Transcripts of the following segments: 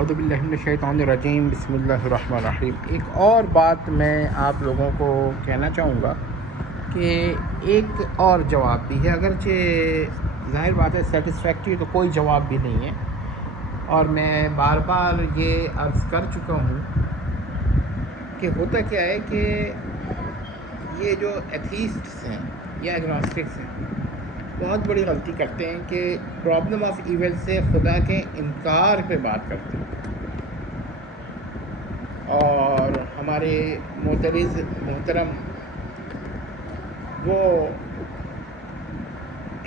اعوذ باللہ من الشیطان الرجیم، بسم اللہ الرحمن الرحیم۔ ایک اور بات میں آپ لوگوں کو کہنا چاہوں گا کہ ایک اور جواب بھی ہے، اگرچہ ظاہر بات ہے سیٹسفیکٹری تو کوئی جواب بھی نہیں ہے، اور میں بار بار یہ عرض کر چکا ہوں کہ ہوتا کیا ہے کہ یہ جو ایتھیسٹس ہیں یا ایگنوسٹکس ہیں بہت بڑی غلطی کرتے ہیں کہ پرابلم آف ایول سے خدا کے انکار پہ بات کرتے ہیں، اور ہمارے معترض محترم وہ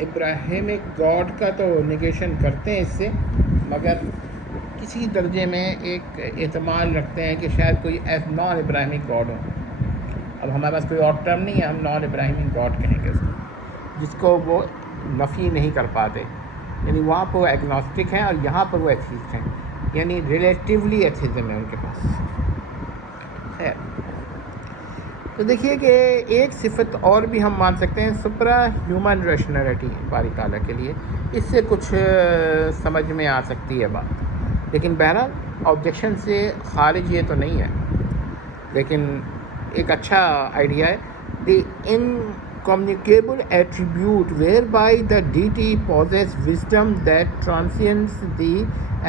ابراہیمک گاڈ کا تو نگیشن کرتے ہیں اس سے، مگر کسی درجے میں ایک احتمال رکھتے ہیں کہ شاید کوئی نان ابراہیمک گاڈ ہو۔ اب ہمارے پاس کوئی اور ٹرم نہیں ہے، ہم نان ابراہیمک گاڈ کہیں گے اس کو، جس کو وہ نفی نہیں کر پاتے، یعنی وہاں پر وہ ایگنوسٹک ہیں اور یہاں پر وہ ایتھیسٹ ہیں، یعنی ریلیٹیولی ایتھیزم ہے ان کے پاس۔ خیر، تو دیکھیے کہ ایک صفت اور بھی ہم مان سکتے ہیں، سپرا ہیومن ریشنلٹی باری تعالیٰ کے لیے، اس سے کچھ سمجھ میں آ سکتی ہے بات، لیکن بہرحال آبجیکشن سے خارج یہ تو نہیں ہے، لیکن ایک اچھا آئیڈیا ہے۔ دی incommunicable attribute whereby the deity possesses wisdom that transcends the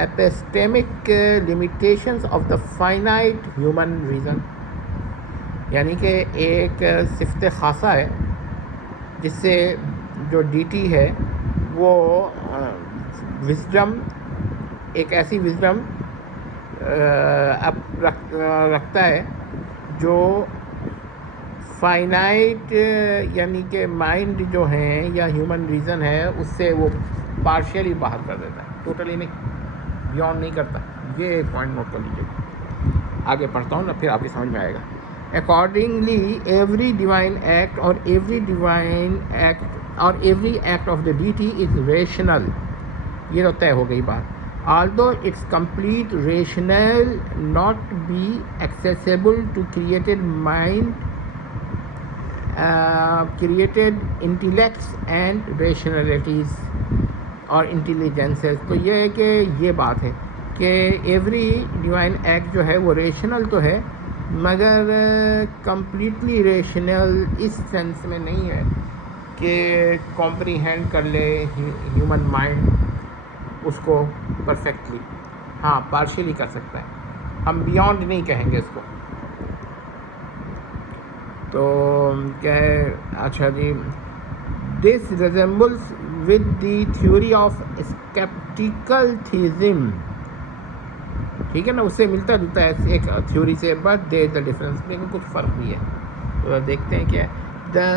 epistemic limitations of the finite human reason، یعنی کہ ایک صفت خاصہ ہے جس سے جو ڈیٹی ہے وہ وزڈم، ایک ایسی وزڈم رکھتا ہے جو فائنائٹ یعنی کہ مائنڈ جو ہیں یا ہیومن ریزن ہے اس سے وہ پارشلی باہر کر دیتا ہے، ٹوٹلی نہیں، بیونڈ نہیں کرتا۔ یہ ایک پوائنٹ نوٹ کر لیجیے، آگے پڑھتا ہوں نا پھر آپ کی سمجھ میں آئے گا۔ Accordingly, every divine act or every act of the deity is rational. یہ تو طے ہو گئی بات۔ Although its complete rationale not be accessible to created mind, created intellects and rationalities اور intelligences، تو یہ ہے کہ یہ بات ہے کہ ایوری ڈیوائن ایکٹ جو ہے وہ ریشنل تو ہے، مگر کمپلیٹلی ریشنل اس سینس میں نہیں ہے کہ کمپریہینڈ کر لے ہیومن مائنڈ اس کو پرفیکٹلی، ہاں پارشلی کر سکتا ہے، ہم بیونڈ نہیں کہیں گے اس کو۔ تو کیا ہے، اچھا جی، this resembles with the theory of sceptical theism, ٹھیک ہے نا، اس سے ملتا جلتا ہے ایک تھیوری سے، but there is a difference, لیکن کچھ فرق بھی ہے، تو دیکھتے ہیں کیا ہے۔ The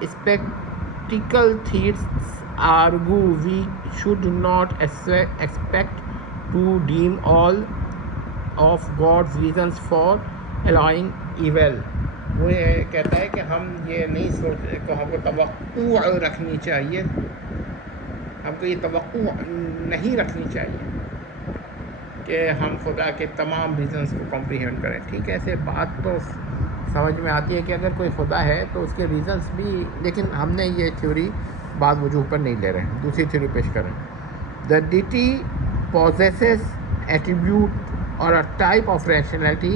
sceptical theists argue we should not expect to deem all of God's reasons for allowing evil, وہ یہ کہتا ہے کہ ہم یہ نہیں سوچتے کہ ہم کو توقع رکھنی چاہیے، ہم کو یہ توقع نہیں رکھنی چاہیے کہ ہم خدا کے تمام ریزنس کو کمپریہینڈ کریں۔ ٹھیک ہے، ایسے بات تو سمجھ میں آتی ہے کہ اگر کوئی خدا ہے تو اس کے ریزنس بھی، لیکن ہم نے یہ تھیوری بعض وجوہ پر نہیں لے رہے ہیں، دوسری تھیوری پیش کریں۔ دا duty possesses attribute or a type of rationality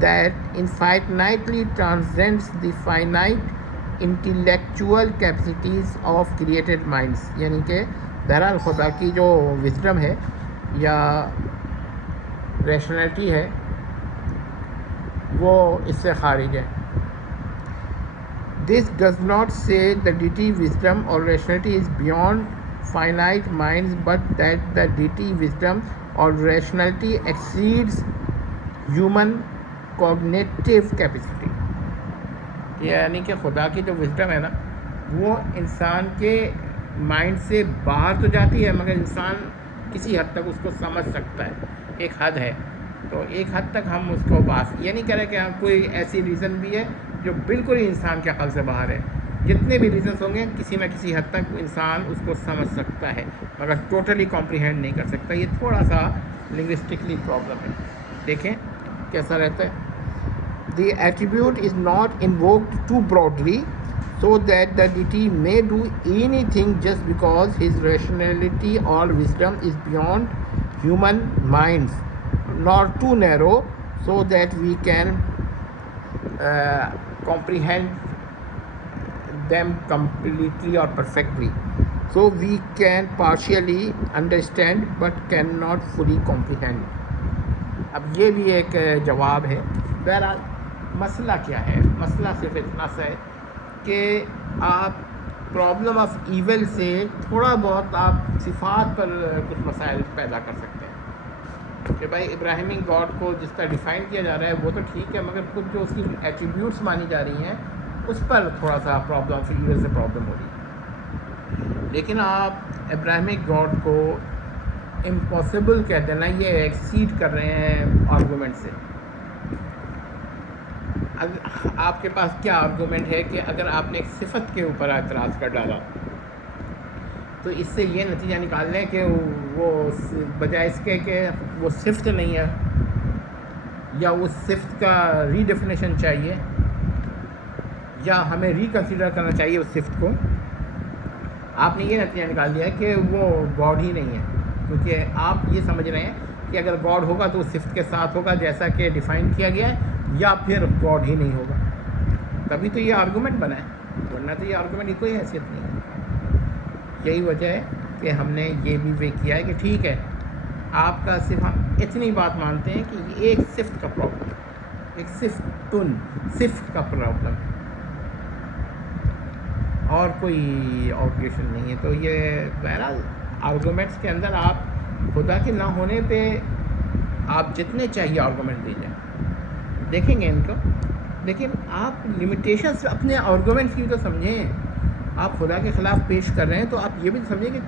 that infinitely transcends the finite intellectual capacities of created minds، یعنی کہ بہرحال خدا کی جو وزڈم ہے یا ریشنلٹی ہے وہ اس سے خارج ہے۔ This does not say the deity wisdom or rationality is beyond finite minds, but that the deity wisdom or rationality exceeds human cognitive capacity، یعنی کہ خدا کی جو وزڈم ہے نا وہ انسان کے مائنڈ سے باہر تو جاتی ہے، مگر انسان کسی حد تک اس کو سمجھ سکتا ہے، ایک حد ہے، تو ایک حد تک ہم اس کو یہ نہیں کہہ رہے کہ کوئی ایسی ریزن بھی ہے جو بالکل ہی انسان کے عقل سے باہر ہے، جتنے بھی ریزنس ہوں گے کسی نہ کسی حد تک انسان اس کو سمجھ سکتا ہے، مگر ٹوٹلی کمپریہینڈ نہیں کر سکتا۔ یہ تھوڑا سا لنگوسٹکلی پرابلم ہے، دیکھیں کیسا رہتا ہے۔ The attribute is not invoked too broadly so that the deity may do anything just because his rationality or wisdom is beyond human minds, nor too narrow, so that we can comprehend them completely or perfectly. So we can partially understand but cannot fully comprehend. اب یہ بھی ایک جواب ہے. بہرحال مسئلہ کیا ہے؟ مسئلہ صرف اتنا سا ہے کہ آپ پرابلم آف ایول سے تھوڑا بہت آپ صفات پر کچھ مسائل پیدا کر سکتے ہیں کہ بھائی ابراہیمی گاڈ کو جس طرح ڈیفائن کیا جا رہا ہے وہ تو ٹھیک ہے، مگر کچھ جو اس کی ایٹریبیوٹس مانی جا رہی ہیں اس پر تھوڑا سا پرابلم آف ایول سے پرابلم ہو رہی ہے. لیکن آپ ابراہیمک گاڈ کو امپاسبل کہتے ہیں نا، یہ ایکسیڈ کر رہے ہیں آرگومنٹ سے. آپ کے پاس کیا آرگومنٹ ہے کہ اگر آپ نے ایک صفت کے اوپر اعتراض کر ڈالا تو اس سے یہ نتیجہ نکال لیں کہ وہ بجائے اس کے کہ وہ صفت نہیں ہے یا اس صفت کا ری ڈیفینیشن چاہیے یا ہمیں ریکنسیڈر کرنا چاہیے اس صفت کو، آپ نے یہ نتیجہ نکال دیا کہ وہ گاڈ ہی نہیں ہے، کیونکہ آپ یہ سمجھ رہے ہیں کہ اگر گاڈ ہوگا تو اس صفت کے ساتھ ہوگا جیسا کہ ڈیفائن کیا گیا ہے، یا پھر گاڈ ہی نہیں ہوگا. تبھی تو یہ آرگومنٹ بنا ہے، ورنہ تو یہ آرگومنٹ کی کوئی حیثیت نہیں ہے. یہی وجہ ہے کہ ہم نے یہ بھی وے کیا ہے کہ ٹھیک ہے، آپ کا صرف ہم اتنی بات مانتے ہیں کہ یہ ایک صفت کا پرابلم، ایک صفت کا پرابلم ہے اور کوئی آبجیکشن نہیں ہے. تو یہ بہرحال آرگومنٹس کے اندر آپ خدا کے نہ ہونے پہ آپ جتنے چاہیے آرگومنٹ دیجیے، دیکھیں گے ان کو، لیکن آپ لمیٹیشنس اپنے آرگومنٹ کی تو سمجھیں. آپ خدا کے خلاف پیش کر رہے ہیں تو آپ یہ بھی سمجھیں کہ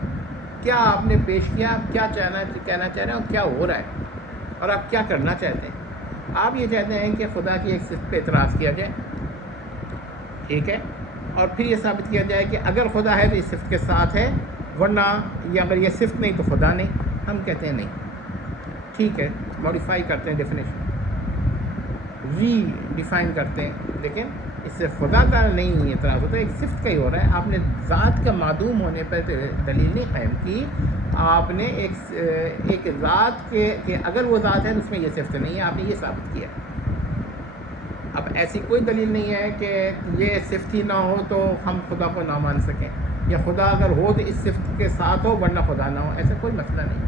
کیا آپ نے پیش کیا، آپ کیا کہنا چاہ رہے ہیں اور کیا ہو رہا ہے اور آپ کیا کرنا چاہتے ہیں. آپ یہ چاہتے ہیں کہ خدا کی ایک صفت پہ اعتراض کیا جائے، ٹھیک ہے، اور پھر یہ ثابت کیا جائے کہ اگر خدا ہے تو اس صفت کے ساتھ ہے، ورنہ یہ اگر یہ صفت نہیں تو خدا نہیں. ہم کہتے ہیں نہیں، ٹھیک ہے، موڈیفائی کرتے ہیں ڈیفینیشن، ری ڈیفائن کرتے ہیں، لیکن اس سے خدا کا نہیں اعتراض ہوتا، ایک صفت کا ہی ہو رہا ہے. آپ نے ذات کا معدوم ہونے پر دلیل نہیں قائم کی، آپ نے ایک ذات کے کہ اگر وہ ذات ہے تو اس میں یہ صفت نہیں ہے، آپ نے یہ ثابت کیا. اب ایسی کوئی دلیل نہیں ہے کہ یہ صفت ہی نہ ہو تو ہم خدا کو نہ مان سکیں، یا خدا اگر ہو تو اس صفت کے ساتھ ہو ورنہ خدا نہ ہو. ایسا کوئی مسئلہ نہیں.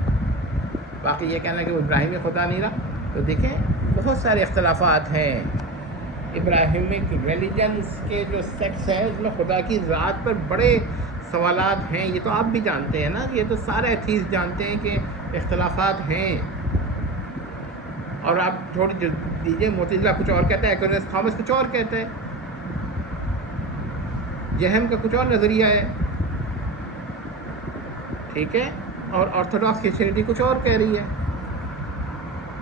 باقی یہ کہنا کہ وہ ابراہیمی خدا نہیں رہا، تو دیکھیں بہت سارے اختلافات ہیں. ابراہیمک ریلیجنس کے جو سیکٹس ہیں اس میں خدا کی ذات پر بڑے سوالات ہیں. یہ تو آپ بھی جانتے ہیں نا، یہ تو سارے ایتھیسٹ جانتے ہیں کہ اختلافات ہیں. اور آپ چھوڑ دیجیے، معتزلہ کچھ اور کہتا ہے، ایکوینس تھامس کچھ اور کہتا ہے، جہم کا کچھ اور نظریہ ہے، ٹھیک ہے، اور آرتھوڈاکس کرسچینٹی کچھ اور کہہ رہی ہے.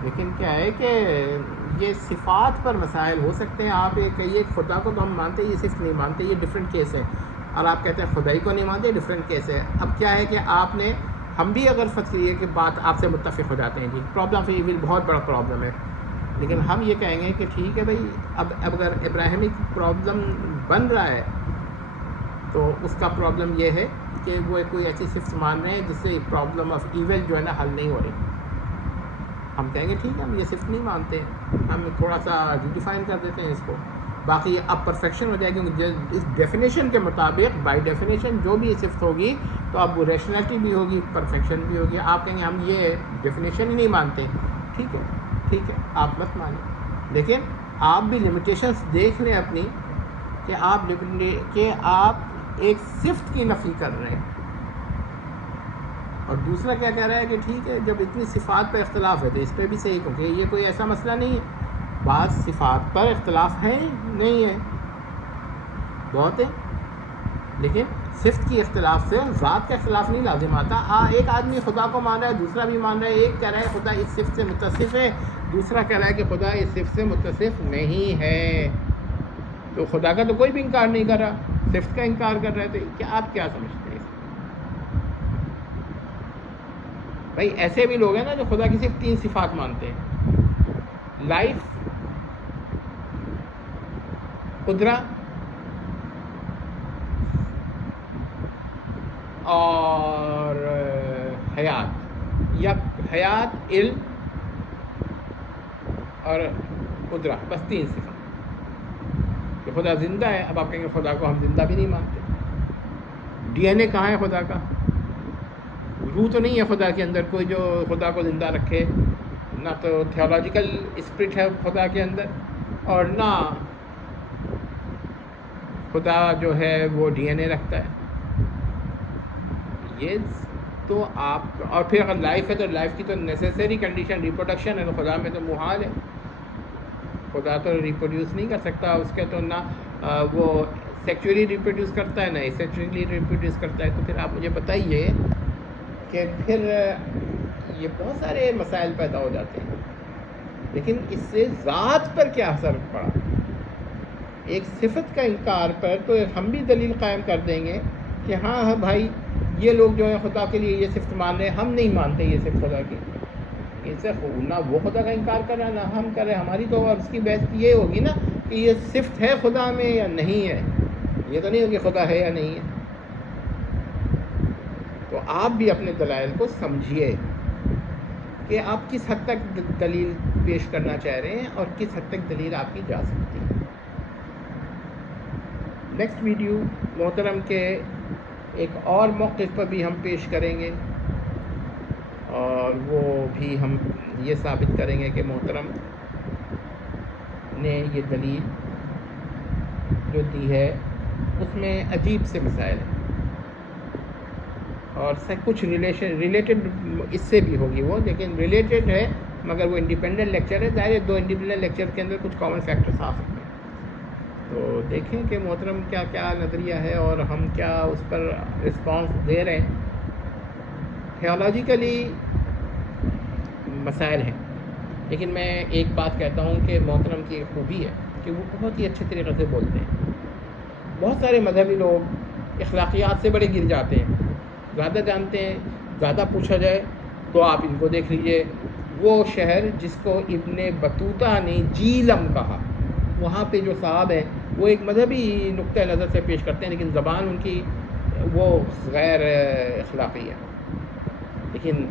لیکن کیا ہے کہ یہ صفات پر مسائل ہو سکتے ہیں. آپ یہ کہیے خدا کو تو ہم مانتے ہیں، یہ صرف نہیں مانتے، یہ ڈفرینٹ کیس ہے، اور آپ کہتے ہیں خدائی کو نہیں مانتے، ڈفرینٹ کیس ہے. اب کیا ہے کہ آپ نے، ہم بھی اگر فرض کریے کہ بات آپ سے متفق ہو جاتے ہیں، جی پرابلم آف ایول بہت بڑا پرابلم ہے، لیکن ہم یہ کہیں گے کہ ٹھیک ہے بھائی، اب اگر ابراہیمک پرابلم بن رہا ہے تو اس کا پرابلم یہ ہے کہ وہ کوئی ایسی صفت مان رہے ہیں جس سے پرابلم آف ایول جو ہے نا حل نہیں ہو رہی. ہم کہیں گے ٹھیک ہے، ہم یہ صفت نہیں مانتے، ہم تھوڑا سا ریڈیفائن کر دیتے ہیں اس کو. باقی اب پرفیکشن ہو جائے گی، کیونکہ اس ڈیفینیشن کے مطابق بائی ڈیفینیشن جو بھی صفت ہوگی تو اب وہ ریشنلٹی بھی ہوگی، پرفیکشن بھی ہوگی. آپ کہیں گے ہم یہ ڈیفینیشن ہی نہیں مانتے، ٹھیک ہے، ٹھیک ہے، آپ مت مانیں، لیکن آپ بھی لمیٹیشنس دیکھ لیں اپنی، کہ آپ ایک صفت کی نفی کر رہے ہیں. اور دوسرا کیا کہہ رہا ہے کہ ٹھیک ہے، جب اتنی صفات پر اختلاف ہے تو اس پہ بھی صحیح، کیونکہ یہ کوئی ایسا مسئلہ نہیں ہے. بعض صفات پر اختلاف ہے نہیں ہے، بہت ہے، لیکن صفت کی اختلاف سے ذات کا اختلاف نہیں لازم آتا. ایک آدمی خدا کو مان رہا ہے، دوسرا بھی مان رہا ہے، ایک کہہ رہا ہے خدا اس صفت سے متصف ہے، دوسرا کہہ رہا ہے کہ خدا اس صفت سے متصف نہیں ہے. تو خدا کا تو کوئی بھی انکار نہیں کر رہا، صفت کا انکار کر رہے تھے. کیا آپ کیا سمجھتے ہیں؟ بھائی ایسے بھی لوگ ہیں نا جو خدا کی صرف 3 صفات مانتے ہیں: لائف، قدرت اور حیات، یا حیات، علم اور قدرت، بس 3 صفات. کہ خدا زندہ ہے. اب آپ کہیں گے خدا کو ہم زندہ بھی نہیں مانتے. ڈی این اے کہاں ہے خدا کا؟ روح تو نہیں ہے خدا کے اندر کوئی جو خدا کو زندہ رکھے. نہ تو تھیولوجیکل اسپرٹ ہے خدا کے اندر، اور نہ خدا جو ہے وہ ڈی این اے رکھتا ہے. یہ تو آپ، اور پھر اگر لائف ہے تو لائف کی تو نیسیسری کنڈیشن ریپروڈکشن ہے، تو خدا میں تو محال ہے. خدا تو ریپروڈیوس نہیں کر سکتا. اس کے تو نہ وہ سیکچولی ریپروڈیوس کرتا ہے، نہ سیکچولی ریپروڈیوس کرتا ہے. تو پھر آپ مجھے بتائیے کہ پھر یہ بہت سارے مسائل پیدا ہو جاتے ہیں. لیکن اس سے ذات پر کیا اثر پڑا؟ ایک صفت کا انکار پر تو ہم بھی دلیل قائم کر دیں گے کہ ہاں بھائی یہ لوگ جو ہیں خدا کے لیے یہ صفت مان رہے ہیں، ہم نہیں مانتے یہ صفت خدا کی. ان سے نہ وہ خدا کا انکار کر رہا، نہ ہم کر رہے. ہماری تو اور اس کی بحث یہ ہوگی نا کہ یہ صفت ہے خدا میں یا نہیں ہے. یہ تو نہیں ہوگی خدا ہے یا نہیں ہے. تو آپ بھی اپنے دلائل کو سمجھیے کہ آپ کس حد تک دلیل پیش کرنا چاہ رہے ہیں اور کس حد تک دلیل آپ کی جا سکتی ہے. نیکسٹ ویڈیو محترم کے ایک اور موقف پر بھی ہم پیش کریں گے، اور وہ بھی ہم یہ ثابت کریں گے کہ محترم نے یہ دلیل جو دی ہے اس میں عجیب سے مسائل ہیں، اور کچھ ریلیٹڈ اس سے بھی ہوگی وہ، لیکن ریلیٹڈ ہے مگر وہ انڈیپینڈنٹ لیکچر ہے. ظاہر ہے 2 انڈیپینڈنٹ لیکچر کے اندر کچھ کامن فیکٹرز آ سکتے ہیں. تو دیکھیں کہ محترم کیا کیا نظریہ ہے اور ہم کیا اس پر رسپانس دے رہے ہیں. تھیولوجیکلی مسائل ہیں، لیکن میں ایک بات کہتا ہوں کہ محترم کی ایک خوبی ہے کہ وہ بہت ہی اچھے طریقے سے بولتے ہیں. بہت سارے مذہبی لوگ اخلاقیات سے بڑے گر جاتے ہیں، زیادہ جانتے ہیں، زیادہ پوچھا جائے. تو آپ ان کو دیکھ لیجئے، وہ شہر جس کو ابن بطوطہ نے جیلم کہا، وہاں پہ جو صاحب ہیں وہ ایک مذہبی نقطہ نظر سے پیش کرتے ہیں، لیکن زبان ان کی وہ غیر اخلاقی ہے. لیکن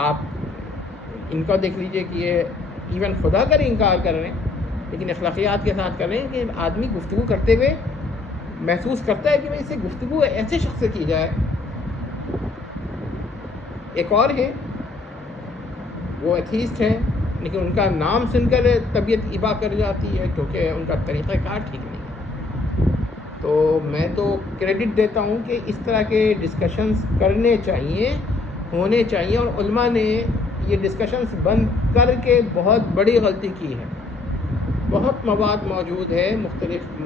آپ ان کا دیکھ لیجئے کہ یہ ایون خدا کا انکار کر رہے ہیں، لیکن اخلاقیات کے ساتھ کر رہے ہیں کہ آدمی گفتگو کرتے ہوئے محسوس کرتا ہے کہ بھائی اس سے گفتگو ایسے شخص سے کی جائے. ایک اور ہے، وہ ایتھیسٹ ہیں، لیکن ان کا نام سن کر طبیعت ابا کر جاتی ہے کیونکہ ان کا طریقہ کار ٹھیک نہیں ہے. تو میں تو کریڈٹ دیتا ہوں کہ اس طرح کے ڈسکشنز کرنے چاہیے، ہونے چاہیے، اور علماء نے یہ ڈسکشنز بند کر کے بہت بڑی غلطی کی ہے. بہت مواد موجود ہے مختلف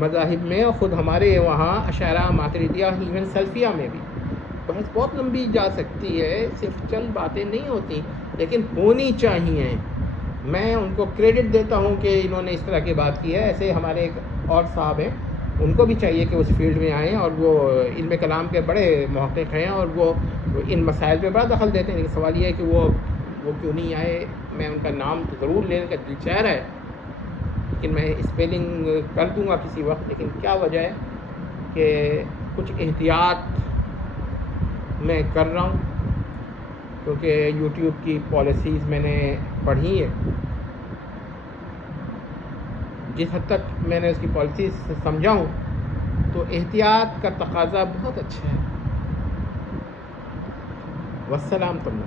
مذاہب میں، اور خود ہمارے وہاں اشاعرہ، ماتریدیہ، ایون سلفیہ میں بھی بحث بہت لمبی جا سکتی ہے. صرف چند باتیں نہیں ہوتی، لیکن ہونی چاہیے. میں ان کو کریڈٹ دیتا ہوں کہ انہوں نے اس طرح کی بات کی ہے. ایسے ہمارے ایک اور صاحب ہیں، ان کو بھی چاہیے کہ اس فیلڈ میں آئیں، اور وہ علم کلام کے بڑے محقق ہیں اور وہ ان مسائل پہ بڑا دخل دیتے ہیں. لیکن سوال یہ ہے کہ وہ کیوں نہیں آئے. میں ان کا نام تو ضرور لینے کا دل چاہ رہا ہے، لیکن میں اسپیلنگ کر دوں گا کسی وقت. لیکن کیا وجہ ہے کہ کچھ احتیاط میں کر رہا ہوں، کیونکہ یوٹیوب کی پالیسیز میں نے پڑھی ہے. جس حد تک میں نے اس کی پالیسیز سمجھا ہوں تو احتیاط کا تقاضا بہت اچھا ہے. والسلام تم